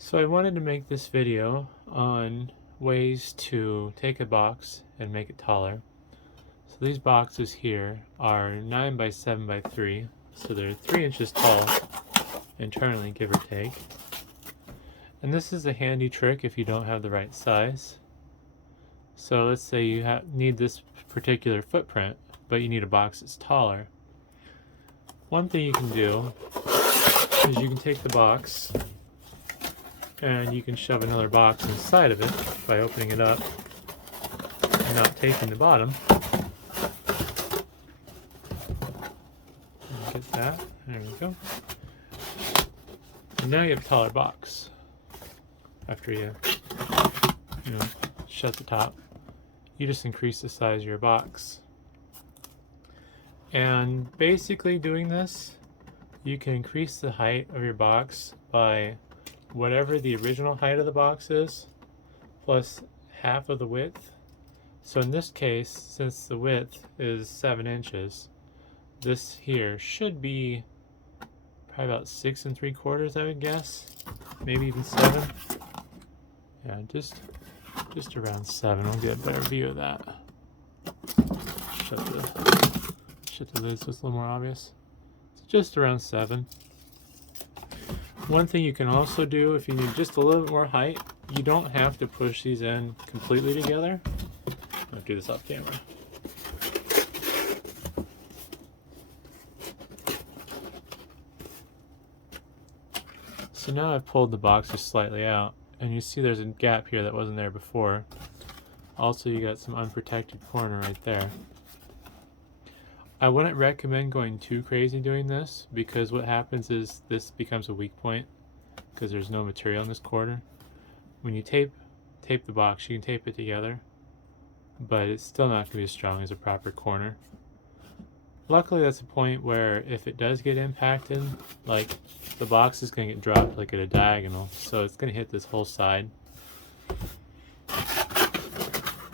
So I wanted to make this video on ways to take a box and make it taller. So these boxes here are 9 by 7 by 3, so they're 3 inches tall internally, give or take. And this is a handy trick if you don't have the right size. So let's say you need this particular footprint, but you need a box that's taller. One thing you can do is you can take the box and you can shove another box inside of it by opening it up and not taking the bottom. Get that. There we go. And now you have a taller box after you shut the top. You just increase the size of your box. And basically doing this, you can increase the height of your box by whatever the original height of the box is, plus half of the width. So in this case, since the width is 7 inches, this here should be probably about 6 3/4, I would guess, maybe even 7. Yeah, just around 7. We'll get a better view of that. Shut the lid so it's a little more obvious. It's just around 7. One thing you can also do if you need just a little bit more height, you don't have to push these in completely together. I'll do this off camera. So now I've pulled the boxes slightly out, and you see there's a gap here that wasn't there before. Also, you got some unprotected corner right there. I wouldn't recommend going too crazy doing this, because what happens is this becomes a weak point because there's no material in this corner. When you tape the box, you can tape it together, but it's still not going to be as strong as a proper corner. Luckily, that's a point where if it does get impacted, like the box is going to get dropped like at a diagonal, so it's going to hit this whole side.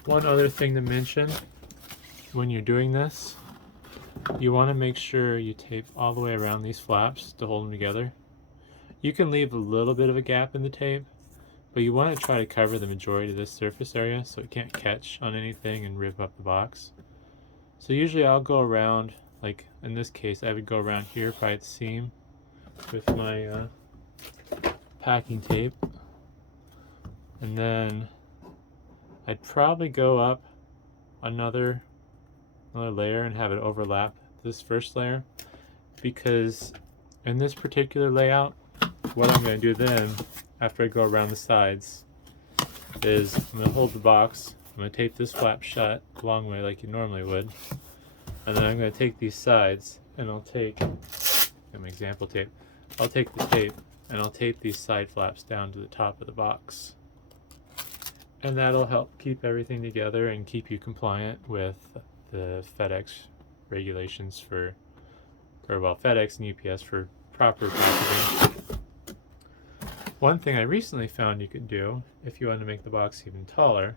One other thing to mention when you're doing this, you want to make sure you tape all the way around these flaps to hold them together. You can leave a little bit of a gap in the tape, but you want to try to cover the majority of this surface area so it can't catch on anything and rip up the box. So usually I'll go around, like in this case I would go around here by the seam with my packing tape, and then I'd probably go up another layer and have it overlap this first layer, because in this particular layout, what I'm going to do then after I go around the sides is I'm going to hold the box, I'm going to tape this flap shut a long way like you normally would, and then I'm going to take these sides and I'll take my example tape, I'll take the tape and I'll tape these side flaps down to the top of the box, and that'll help keep everything together and keep you compliant with the FedEx regulations for, or well, FedEx and UPS for proper packaging. One thing I recently found you could do if you want to make the box even taller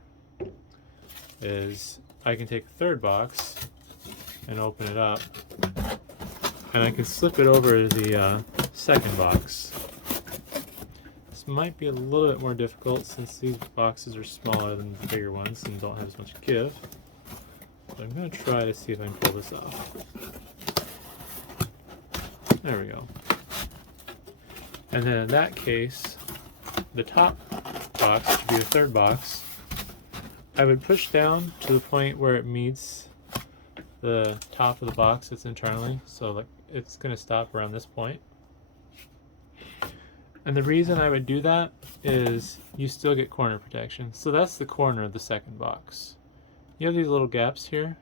is I can take a third box and open it up, and I can slip it over the second box. This might be a little bit more difficult since these boxes are smaller than the bigger ones and don't have as much give. But I'm going to try to see if I can pull this off. There we go. And then in that case, the top box, which would be the third box, I would push down to the point where it meets the top of the box that's internally. So like it's going to stop around this point. And the reason I would do that is you still get corner protection. So that's the corner of the second box. You have these little gaps here,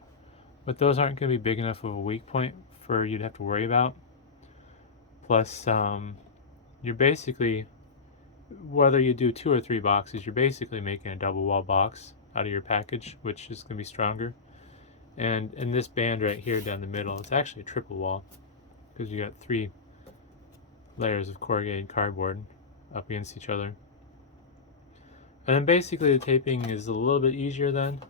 but those aren't going to be big enough of a weak point for you to have to worry about. Plus, you're basically, whether you do 2 or 3 boxes, you're basically making a double wall box out of your package, which is going to be stronger. And in this band right here down the middle, it's actually a triple wall, because you got 3 layers of corrugated cardboard up against each other. And then basically the taping is a little bit easier then.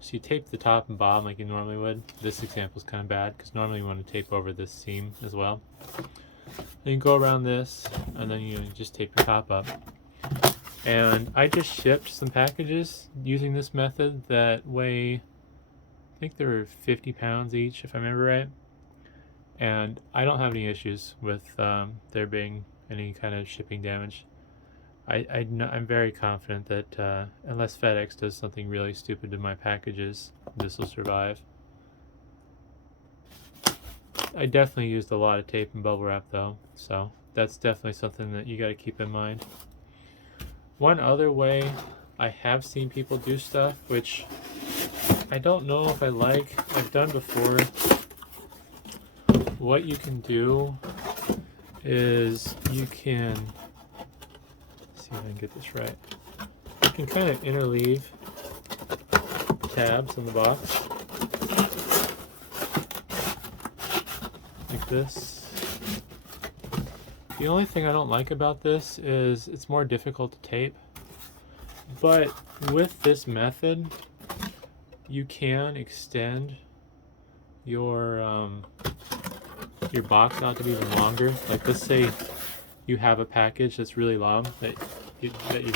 So you tape the top and bottom like you normally would. This example is kind of bad because normally you want to tape over this seam as well. Then you go around this, and then you just tape your top up. And I just shipped some packages using this method that weigh, I think they were 50 pounds each, if I remember right. And I don't have any issues with there being any kind of shipping damage. I'm very confident that unless FedEx does something really stupid to my packages, this will survive. I definitely used a lot of tape and bubble wrap though, so that's definitely something that you got to keep in mind. One other way I have seen people do stuff, which I don't know if I like, I've done before. What you can do is you can, let's see if I can get this right. You can kind of interleave tabs on the box like this. The only thing I don't like about this is it's more difficult to tape, but with this method you can extend your box out to be even longer. Like, let's say you have a package that's really long that you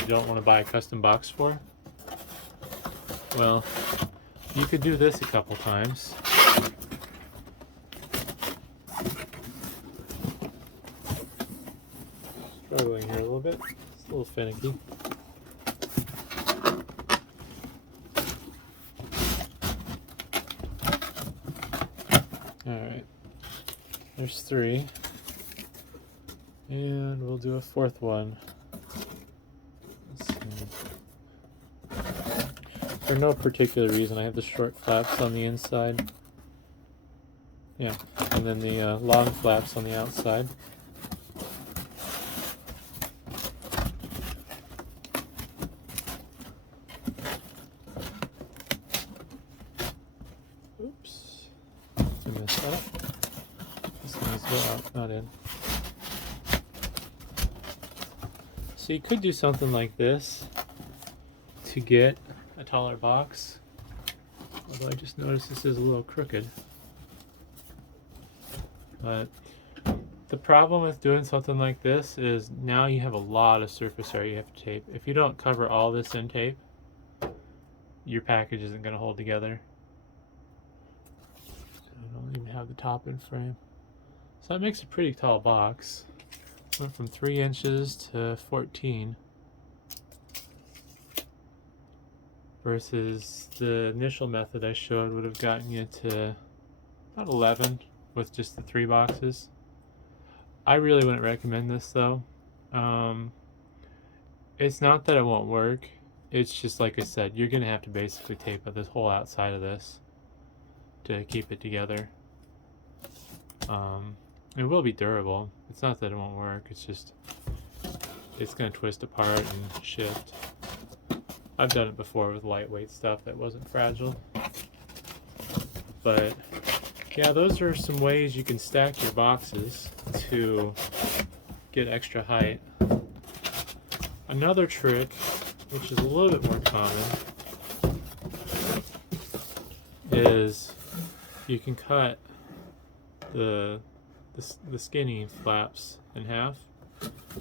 don't want to buy a custom box for. Well, you could do this a couple times. Struggling here a little bit. It's a little finicky. Alright. There's 3. And we'll do a 4th one. Let's see. For no particular reason, I have the short flaps on the inside. Yeah, and then the long flaps on the outside. Oops. I messed that up. This needs to go out, not in. So you could do something like this to get a taller box. Although I just noticed this is a little crooked. But the problem with doing something like this is now you have a lot of surface area you have to tape. If you don't cover all this in tape, your package isn't going to hold together. I don't even have the top in frame. So that makes a pretty tall box. Went from 3 inches to 14. Versus the initial method I showed would have gotten you to about 11 with just the 3 boxes. I really wouldn't recommend this though. It's not that it won't work. It's just like I said, you're going to have to basically tape up this whole outside of this to keep it together. It will be durable. It's not that it won't work. It's just it's going to twist apart and shift. I've done it before with lightweight stuff that wasn't fragile. But yeah, those are some ways you can stack your boxes to get extra height. Another trick, which is a little bit more common, is you can cut the skinny flaps in half,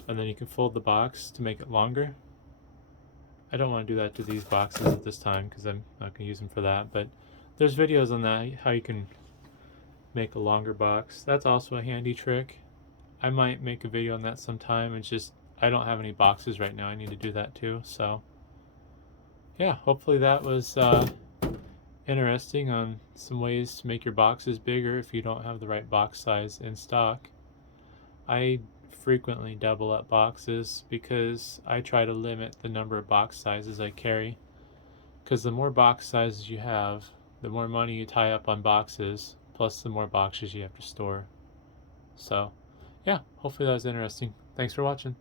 and then you can fold the box to make it longer. I don't want to do that to these boxes at this time because I'm not going to use them for that, but there's videos on that, how you can make a longer box. That's also a handy trick. I might make a video on that sometime. It's just I don't have any boxes right now. I need to do that too. So yeah, hopefully that was interesting on some ways to make your boxes bigger if you don't have the right box size in stock. I frequently double up boxes because I try to limit the number of box sizes I carry, because the more box sizes you have, the more money you tie up on boxes, plus the more boxes you have to store. So yeah, hopefully that was interesting. Thanks for watching.